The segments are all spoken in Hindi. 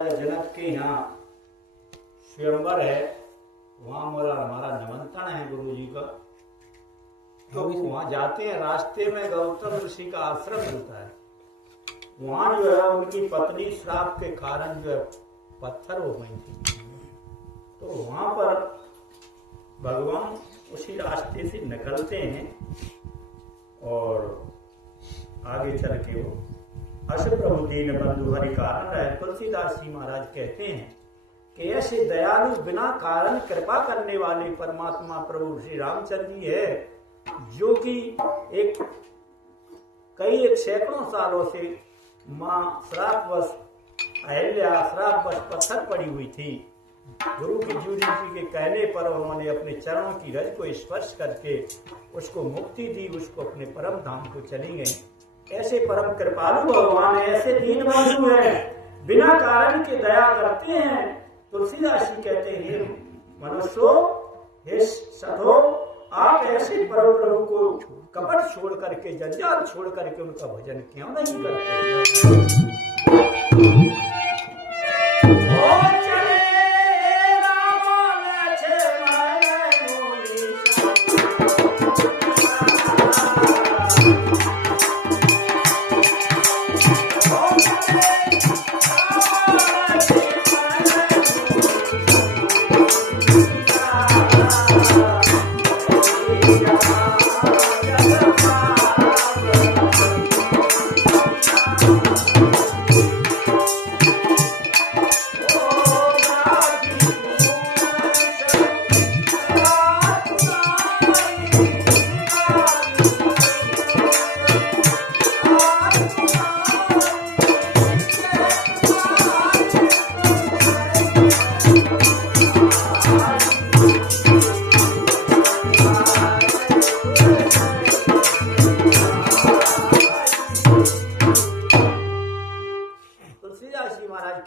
जनक के यहाँ स्वयंवर है, वहाँ हमारा निमंत्रण है गुरु जी का। तो वहाँ जाते हैं, रास्ते में गौतम ऋषि का आश्रम मिलता है। वहाँ जो है उनकी पत्नी श्राप के कारण जो है पत्थर हो गई थी। तो वहाँ पर भगवान उसी रास्ते से निकलते हैं और आगे चल के वो अस प्रभु दीन बंधु हरि कारण है। तुलसीदास जी महाराज कहते हैं कि ऐसे दयालु बिना कारण कृपा करने वाले परमात्मा प्रभु श्री रामचंद्र जी है, जो कि एक सैकड़ों सालों से माँ श्रापवश अहिल्या श्रापवश पत्थर पड़ी हुई थी। गुरु की जूरी जी के कहने पर उन्होंने अपने चरणों की रज को स्पर्श करके उसको मुक्ति दी, उसको अपने परम धाम को चली गई। ऐसे परम कृपालु भगवान है, ऐसे दीन बंधु हैं, बिना कारण के दया करते हैं। तुलसीदास जी कहते हैं, मनुष्यो हे साधो, आप ऐसे परम प्रभु को कपट छोड़ करके, जंजाल छोड़ करके उनका भजन क्यों नहीं करते?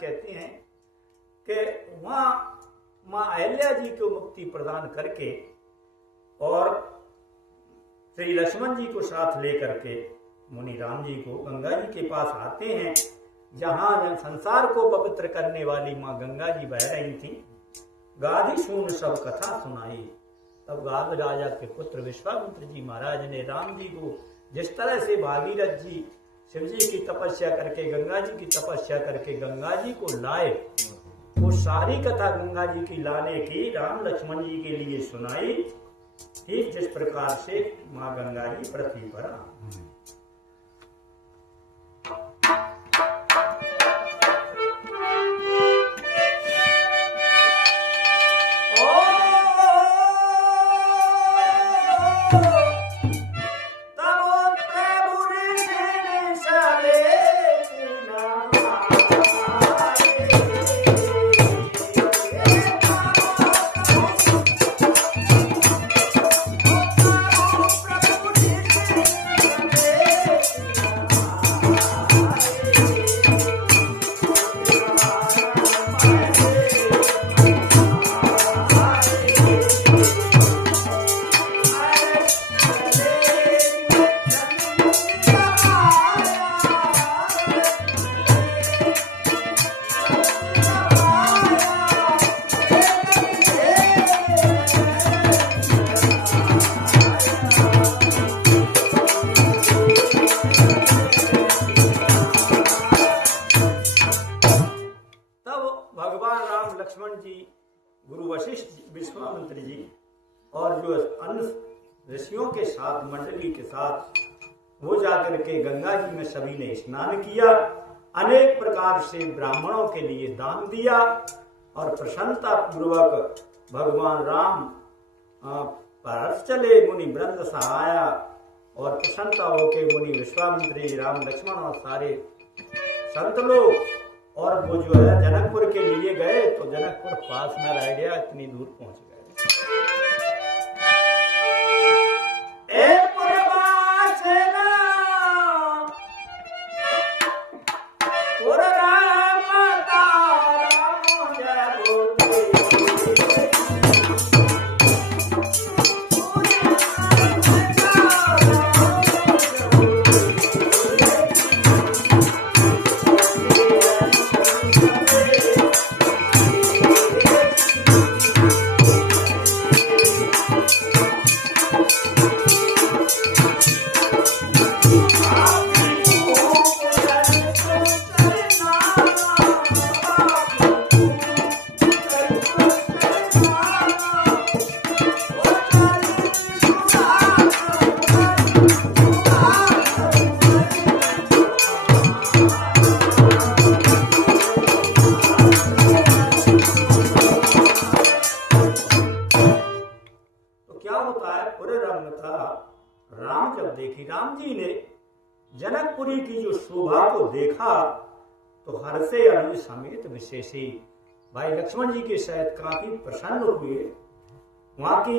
कहते हैं कि वहां मां अहिल्या जी को मुक्ति प्रदान करके और श्री लक्ष्मण जी को साथ लेकर के मुनि राम जी को गंगा जी के पास आते हैं, जहां संसार को पवित्र करने वाली मां गंगा जी बह रही थी। गाधी सुन सब कथा सुनाई। तब गाध राजा के पुत्र विश्वामित्र जी महाराज ने राम जी को जिस तरह से भागीरथ जी शिव जी की तपस्या करके, गंगा जी की तपस्या करके गंगा जी को लाए, वो सारी कथा गंगा जी की लाने की राम लक्ष्मण जी के लिए सुनाई। ठीक जिस प्रकार से माँ गंगा जी पृथ्वी पर गुरु वशिष्ठ विश्वामित्र जी और जो अन्य ऋषियों के साथ, मंडली के साथ वो जाकर के गंगा जी में सभी ने स्नान किया, अनेक प्रकार से ब्राह्मणों के लिए दान दिया और प्रसन्नता पूर्वक भगवान राम परत चले। मुनि वृंद सहाया और प्रसन्नता होके मुनि विश्वामित्र जी, राम लक्ष्मण और सारे संत लोग और वो जो है जनकपुर के लिए गए। तो जनकपुर पास में रह गया, इतनी दूर पहुंच गए। राम जी ने जनकपुरी की जो शोभा को देखा तो हर्षे अनुज समेत विशेषी, भाई लक्ष्मण जी के साथ काफी प्रसन्न हुए। वहां की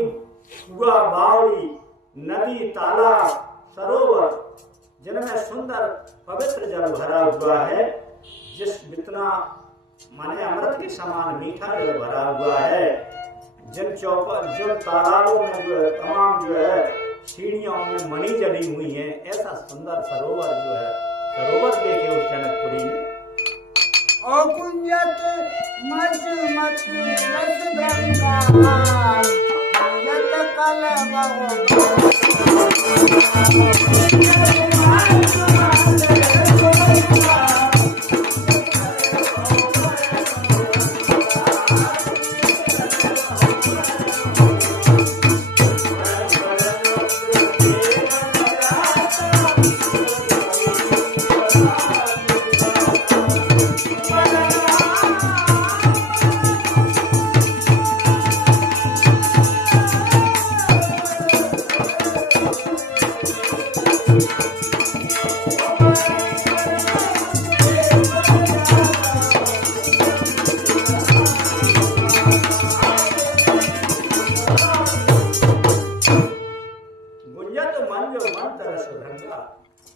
कुआ, बावड़ी, नदी, तालाब, सरोवर जिनमें सुंदर पवित्र जल भरा हुआ है, जिस जितना माने अमृत के समान मीठा जल भरा हुआ है, जिन चौपर जो तालाबों में जो है तमाम जो है सीढ़ियों में मणि जली हुई हैं, ऐसा सुंदर सरोवर जो है सरोवर देखे उस जनकपुरी में। ओ कुंजत मच मच रस गंगा कुंजत कल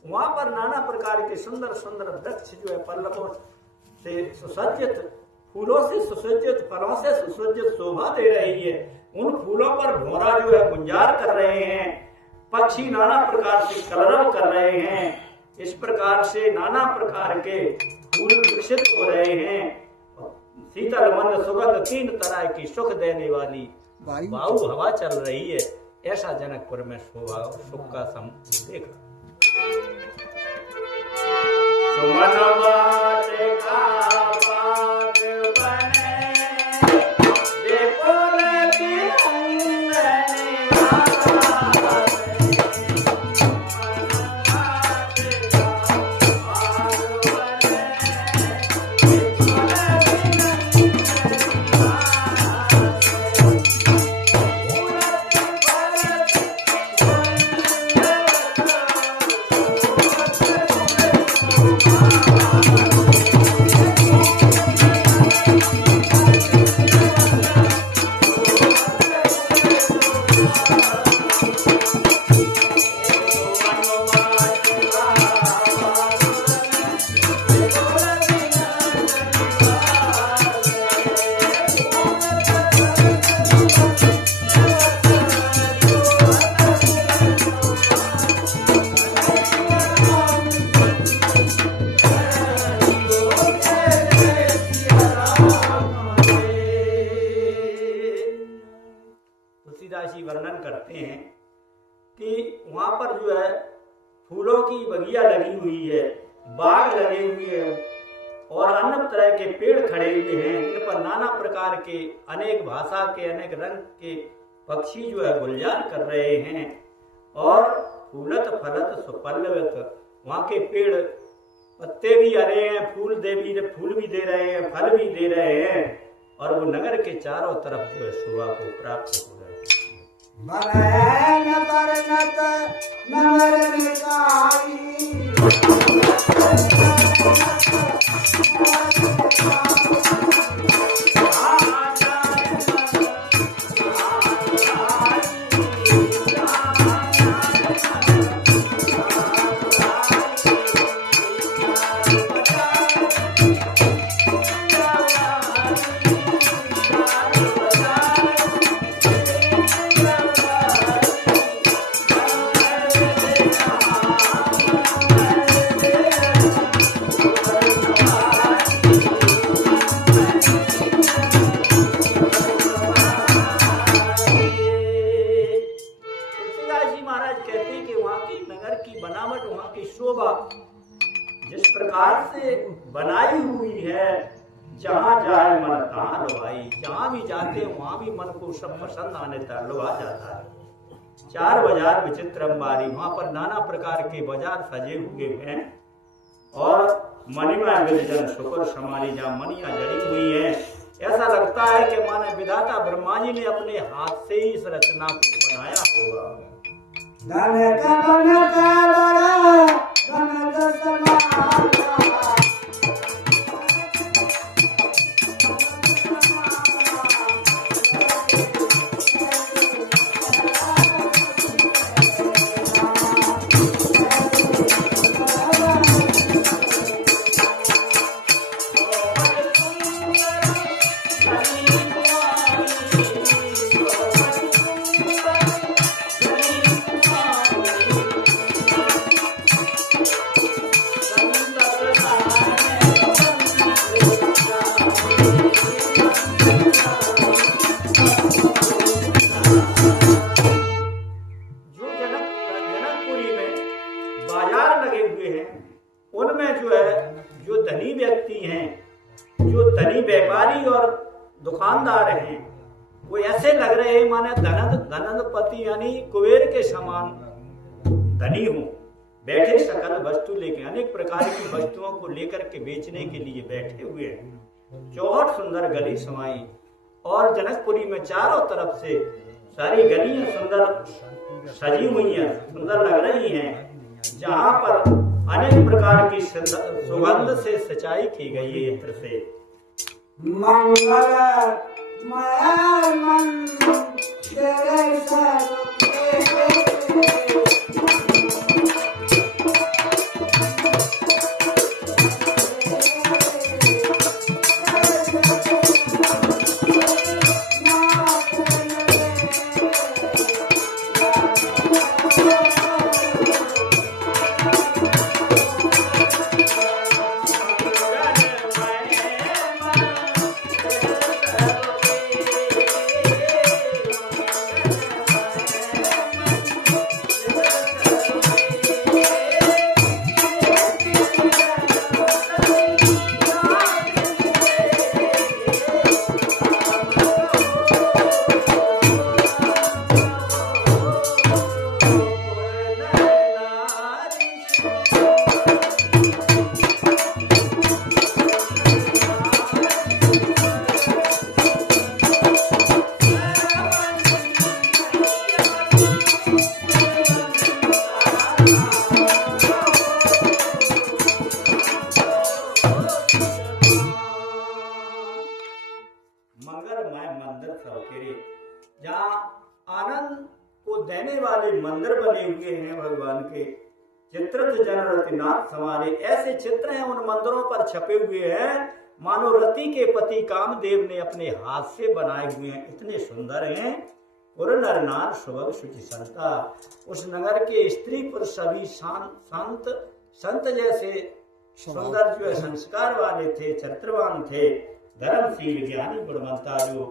वहां पर नाना प्रकार के सुंदर सुंदर वृक्ष जो है पल्लवों से सुसज्जित, फूलों से सुसज्जित, फलों से सुसज्जित शोभा दे रही है। उन फूलों पर भौरा जो है गुंजार कर रहे हैं, पक्षी नाना प्रकार से कलरव कर रहे हैं। इस प्रकार से नाना प्रकार के फूल विकसित हो रहे हैं। शीतल मंद सुगंध तीन तरह की सुख देने वाली वायु हवा चल रही है। ऐसा जनकपुर में शोभा सुख का सम देखा। सुमन बात का बाग बने, देखो नदी वर्णन करते हैं कि वहां पर जो है फूलों की बगिया लगी हुई है, बाग लगे हुए हैं और अन्य तरह के पेड़ खड़े हुए हैं। इन पर नाना प्रकार के अनेक भाषा के अनेक रंग के पक्षी जो है गुलजार कर रहे हैं। और फूलत फलत सुपल्लवित, वहां के पेड़ पत्ते भी हरे हैं, फूल भी दे रहे हैं, फल भी दे रहे हैं और वो नगर के चारों तरफ जो है शोभा को प्राप्त हो रहे हैं। बरैन बरनत नगर निकाई जिस प्रकार से बनाई हुई है, जहाँ जाए मन तहाँ लुभाई। जहाँ भी जाते हैं वहाँ भी मन को सब पसंद आने तक लुभा जाता है। चार बाजार विचित्र अंबारी, वहाँ पर नाना प्रकार के बाजार सजे हुए हैं और मणिमय विरजन शुक्र समारी, जहाँ मणियाँ जड़ी हुई है। ऐसा लगता है कि माने विधाता ब्रह्मा जी ने अपने हाथ से ही इस रचना को बनाया होगा। धन कवन बड़ा धन दसमाला बाजार लगे हुए हैं, उनमें जो है जो धनी व्यक्ति हैं, जो धनी व्यापारी और दुकानदार हैं, वो ऐसे लग रहे हैं माने धनपति यानी कुबेर के समान धनी हो, बैठे सकल वस्तु लेके अनेक प्रकार की वस्तुओं को लेकर के बेचने के लिए बैठे हुए हैं। चौहट सुंदर गली समाई और जनकपुरी में चारों तरफ से सारी गलियां सुंदर सजी हुई हैं, सुंदर लग रही हैं, जहाँ पर अनेक प्रकार की सुगंध से सिंचाई की गई है इत्र से। मंगल मन तेरे सर मंगलमय मंदिर सौकेरे, जहाँ आनंद को देने वाले मंदिर बने हुए हैं भगवान के। चित्रित जन रतिनाथ समारे, ऐसे चित्र हैं उन मंदिरों पर छपे हुए हैं मानो रति के पति कामदेव ने अपने हाथ से बनाए हुए हैं, इतने सुंदर हैं। पुर नर नार सुबह शुचि संता, उस नगर के स्त्री पुरुष सभी शांत संत जैसे सुंदर जो है संस्कार वाले थे, चरित्रवान थे, धर्मशील ज्ञानी गुणवंता जो